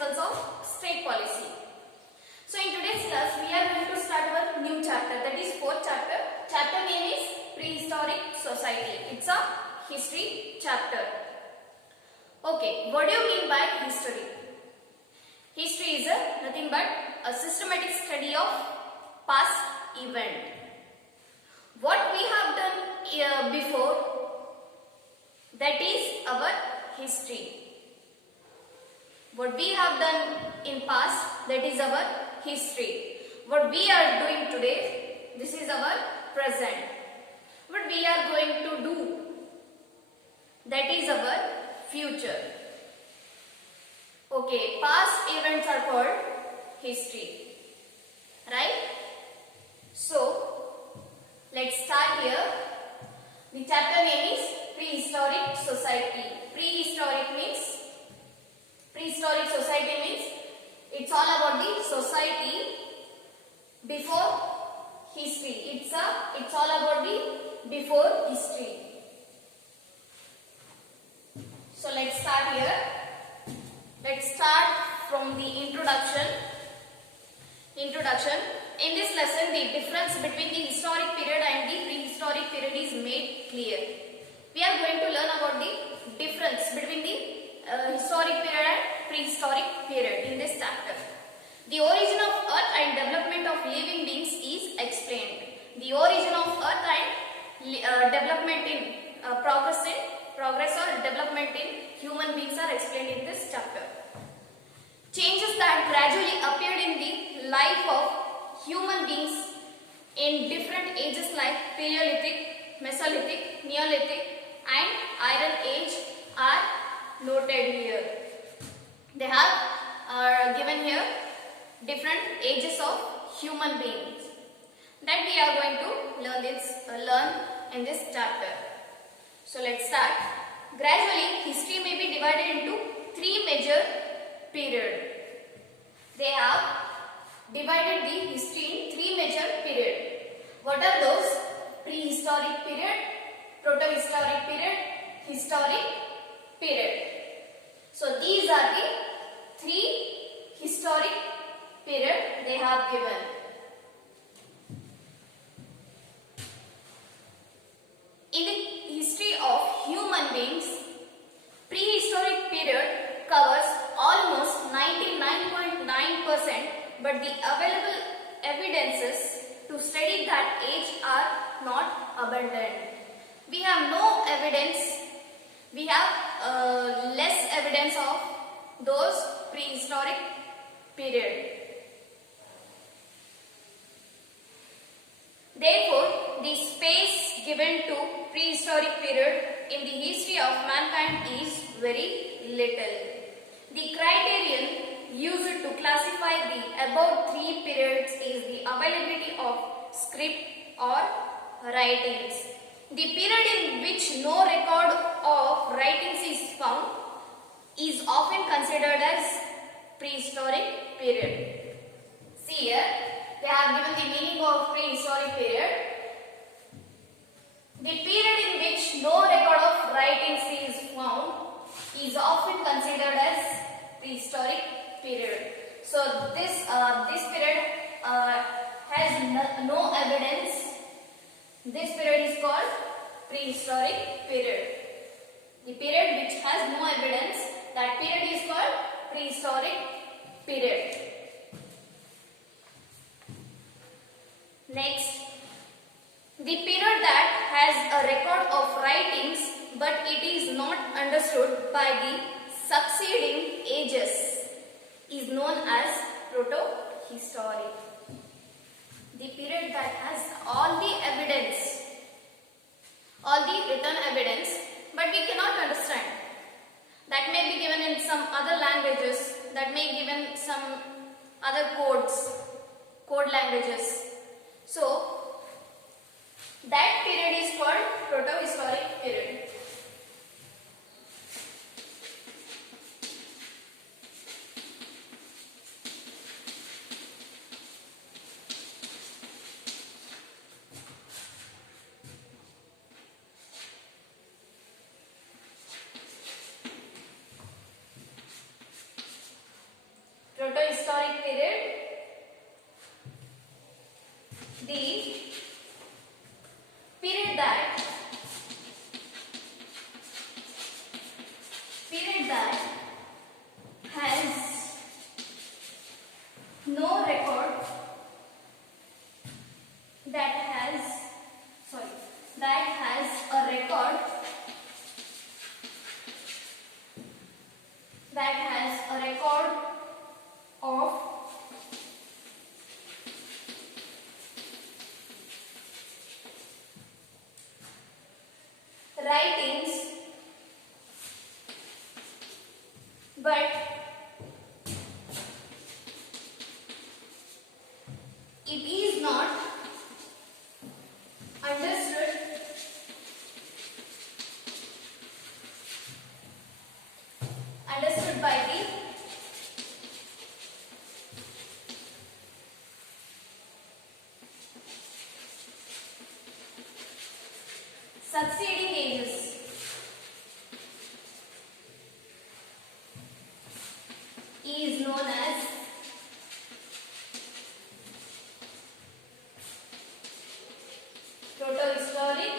principles of state policy. So in today's class we are going to start our new chapter, that is fourth chapter. Chapter name is Prehistoric Society. It's a history chapter. Okay, what do you mean by history? History is nothing but a systematic study of past event. What we have done before, that is our history. What we have done in past, that is our history. What we are doing today, this is our present. What we are going to do, that is our future. Okay, past events are called history, right? So, let's start here. The chapter name is Prehistoric Society. Prehistoric society means it's all about the society before history. It's all about the before history. So let's start here. Let's start from the introduction. In this lesson, the difference between the historic period and the prehistoric period is made clear. We are going to learn about the difference between the historic period and prehistoric period in this chapter. The origin of Earth and development of living beings is explained. The origin of Earth and development in progress or development in human beings are explained in this chapter. Changes that gradually appeared in the life of human beings in different ages like Paleolithic, Mesolithic, Neolithic and Iron Age are noted here. They have given here different ages of human beings that we are going to learn in this chapter. So let's start. Gradually, history may be divided into three major periods. They have divided the history in three major periods. What are those? Prehistoric period, protohistoric period, historic period. So these are the three historic periods they have given. In the history of human beings, prehistoric period covers almost 99.9%, but the available evidences to study that age are not abundant. We have no evidence, we have less evidence of those prehistoric period. Therefore, the space given to prehistoric period in the history of mankind is very little. The criterion used to classify the above three periods is the availability of script or writings. The period in which no record of writings is found is often considered as prehistoric period. See here, they have given the meaning of prehistoric period. The period in which no record of writings is found is often considered as prehistoric period. So this period has no evidence. This period is called prehistoric period. The period which has no evidence, that period is called prehistoric period. Next, the period that has a record of writings but it is not understood by the succeeding ages is known as protohistoric. The period that has all the evidence, all the written evidence, but we cannot understand. That may be given in some other languages, that may be given some other code languages. So, that period is called protohistoric period. it is not understood by the succeeding ages. Is known as protohistoric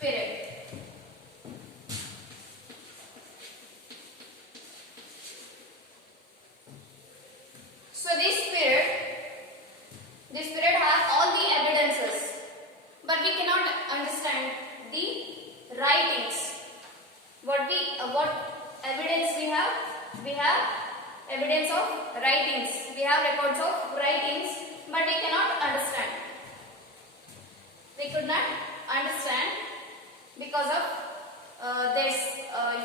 period. So this period has all the evidences, but we cannot understand the writings. What evidence we have? We have evidence of writings. We have records of writings, but we cannot understand. We could not understand because of they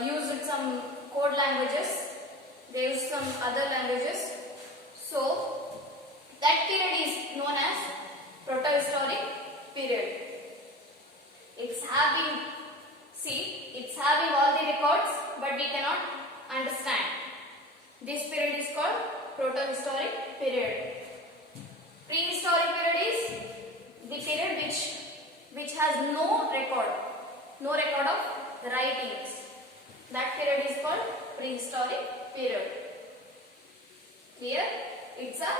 used some code languages. They used some other languages. So that period is known as protohistoric period. It's having all the records, but we cannot understand. This period is called protohistoric period. Prehistoric period is the period which has no record of writings. That period is called prehistoric period. Clear? It's a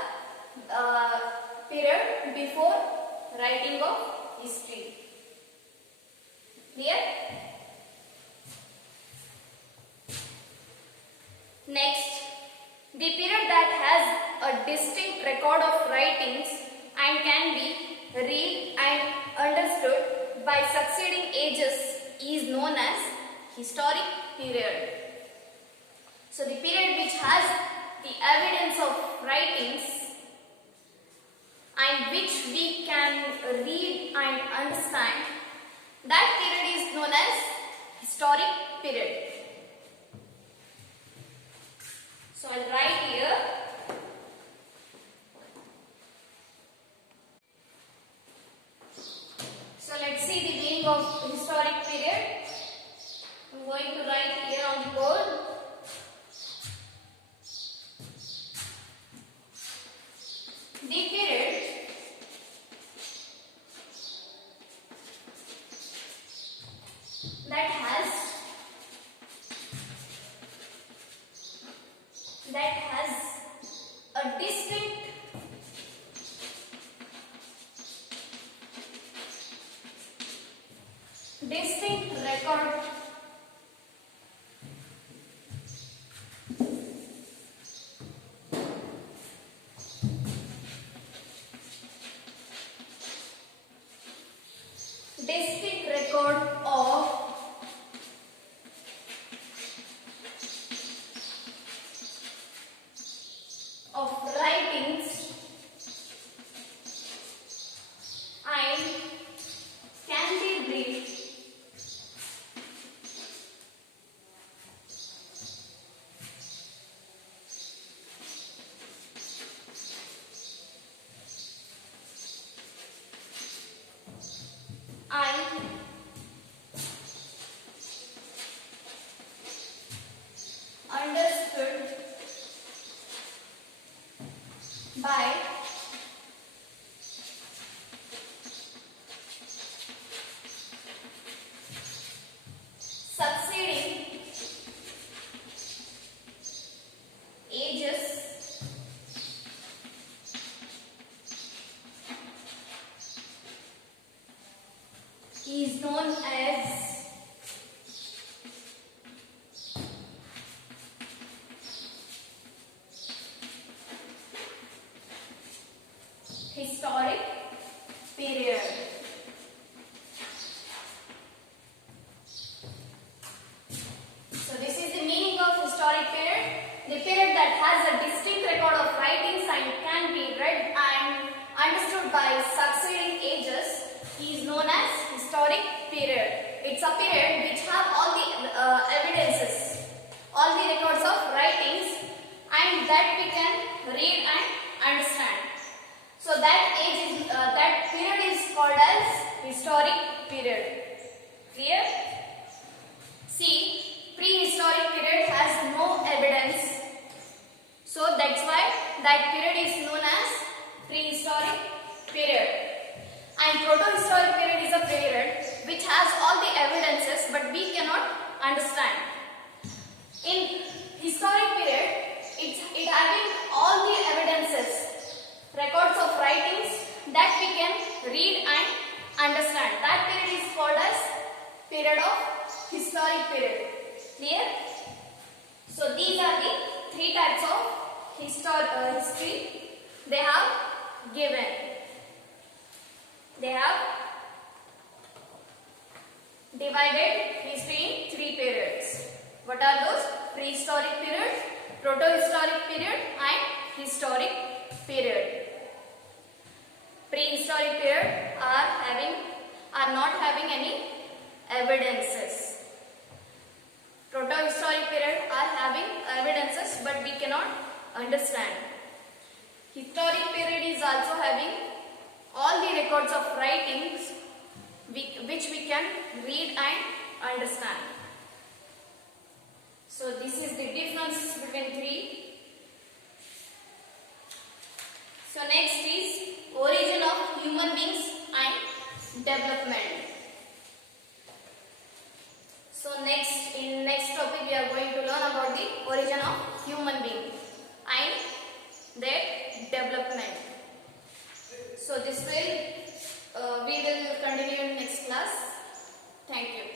period before writing of history. Clear? Next, the period that has a distinct record of writings and can be read and understood by succeeding ages is known as historic period. So the period which has the evidence of writings and which we can read and understand, that period is known as historic period. So I'll write here. So let's see the meaning of historic period. I'm going to write here on the board. The period that has a distinct record of writings and can be read and understood by succeeding ages is known as historic period. So this is the meaning of historic period. The period that has a distinct record of writings and can be read and understood by succeeding ages is known as historic period. It's a period which have all the evidences, all the records of writings and that period is known as prehistoric period. And protohistoric period is a period which has all the evidences but we cannot understand. In historic period, it having all the evidences, records of writings that we can read and understand. That period is called as period of historic period. Clear? So these are the three types of history they have given. They have divided history in three periods. What are those? Prehistoric period, protohistoric period and historic period. Prehistoric period are not having any evidences. Protohistoric period are having evidences but we cannot understand. Historic period is also having all the records of writings which we can read and understand. So this is the difference between three. So next is origin of human beings and development. So in next topic we are going to learn about the origin of human being and their development. So this will we will continue in next class. Thank you.